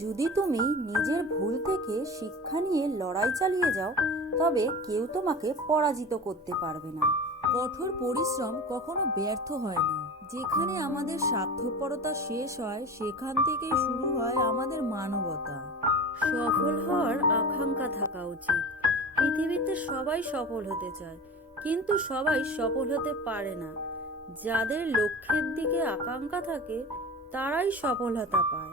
যদি তুমি নিজের ভুল থেকে শিক্ষা নিয়ে লড়াই চালিয়ে যাও, তবে কেউ তোমাকে পরাজিত করতে পারবে না। কঠোর পরিশ্রম কখনো ব্যর্থ হয় না। যেখানে আমাদের স্বার্থপরতা শেষ হয়, সেখান থেকেই শুরু হয় আমাদের মানবতা। সফল হওয়ার আকাঙ্ক্ষা থাকা উচিত। পৃথিবীতে সবাই সফল হতে চায়, কিন্তু সবাই সফল হতে পারে না। যাদের লক্ষ্যের দিকে আকাঙ্ক্ষা থাকে, তারাই সফলতা পায়।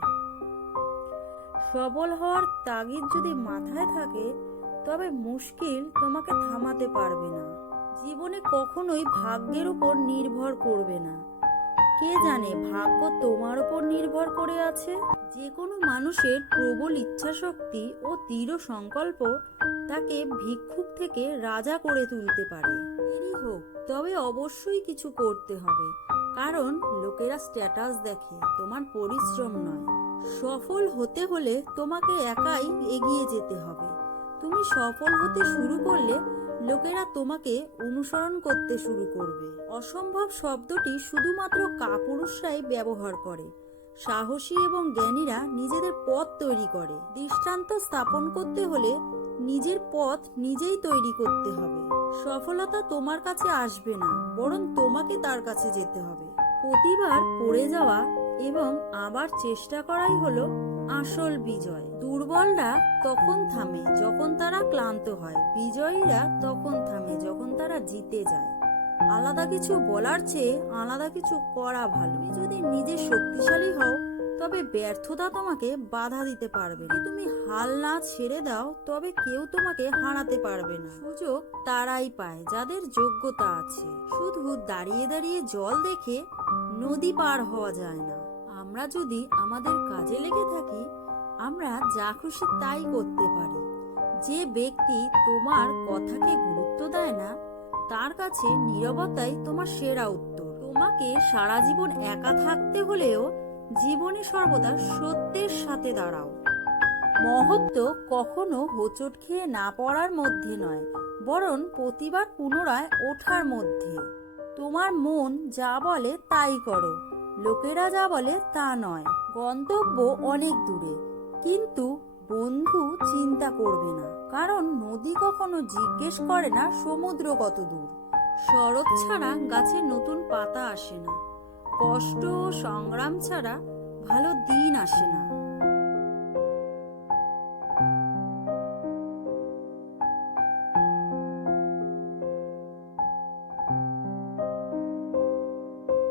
সফল হওয়ার তাগিদ যদি মাথায় থাকে, তবে মুশকিল তোমাকে থামাতে পারবে না। জীবনে কখনোই ভাগ্যের উপর নির্ভর করবে না। কে জানে ভাগ্য তোমার উপর নির্ভর করে আছে। যে কোনো মানুষের প্রবল ইচ্ছাশক্তি ও দৃঢ় সংকল্প তাকে ভিক্ষুক থেকে রাজা করে তুলতে পারে। দেরি হোক, তবে অবশ্যই কিছু করতে হবে, কারণ লোকেরা স্ট্যাটাস দেখে, তোমার পরিশ্রম নয়। সফল হতে হলে তোমাকে একাই এগিয়ে যেতে হবে। তুমি সফল হতে শুরু করলে লোকেরা তোমাকে অনুসরণ করতে শুরু করবে। অসম্ভব শব্দটি শুধুমাত্র কাপুরুষরাই ব্যবহার করে। সাহসী এবং জ্ঞানীরা নিজেদের পথ তৈরি করে। দৃষ্টান্ত স্থাপন করতে হলে নিজের পথ নিজেই তৈরি করতে হবে। সফলতা তোমার কাছে আসবে না, বরং তোমাকে তার কাছে যেতে হবে। প্রতিবার পড়ে যাওয়া এবং আবার চেষ্টা করাই হলো আসল বিজয়। দুর্বলরা তখন থামে যখন তারা ক্লান্ত হয়, বিজয়ীরা তখন থামে যখন তারা জিতে যায়। আলাদা কিছু বলার চেয়ে আলাদা কিছু করা ভালো। তুমি যদি নিজে শক্তিশালী হও, তবে ব্যর্থতা তোমাকে বাধা দিতে পারবে না। তুমি হাল না ছেড়ে দাও, তবে কেউ তোমাকে হারাতে পারবে না। সুযোগ তারাই পায় যাদের যোগ্যতা আছে। শুধু দাঁড়িয়ে দাঁড়িয়ে জল দেখে নদী পার হওয়া যায় না। আমরা যদি আমাদের কাজে লেগে থাকি, আমরা যা খুশি তাই করতে পারি। যে ব্যক্তি তোমার কথাকে গুরুত্ব দেয় না, তার কাছে নীরবতাই তোমার সেরা উত্তর। তোমাকে সারা জীবন একা থাকতে হলেও জীবনে সর্বদা সত্যের সাথে দাঁড়াও। মহত্ব কখনো হোঁচট খেয়ে না পড়ার মধ্যে নয়, বরং প্রতিবার পুনরায় ওঠার মধ্যে। তোমার মন যা বলে তাই করো, লোকেরা যা বলে তা নয়। গন্তব্য অনেক দূরে, কিন্তু বন্ধু চিন্তা করবে না, কারণ নদী কখনো জিজ্ঞেস করে না সমুদ্র কত দূর। শরৎ ছাড়া গাছে নতুন পাতা আসে না, কষ্ট ও সংগ্রাম ছাড়া ভালো দিন আসে না।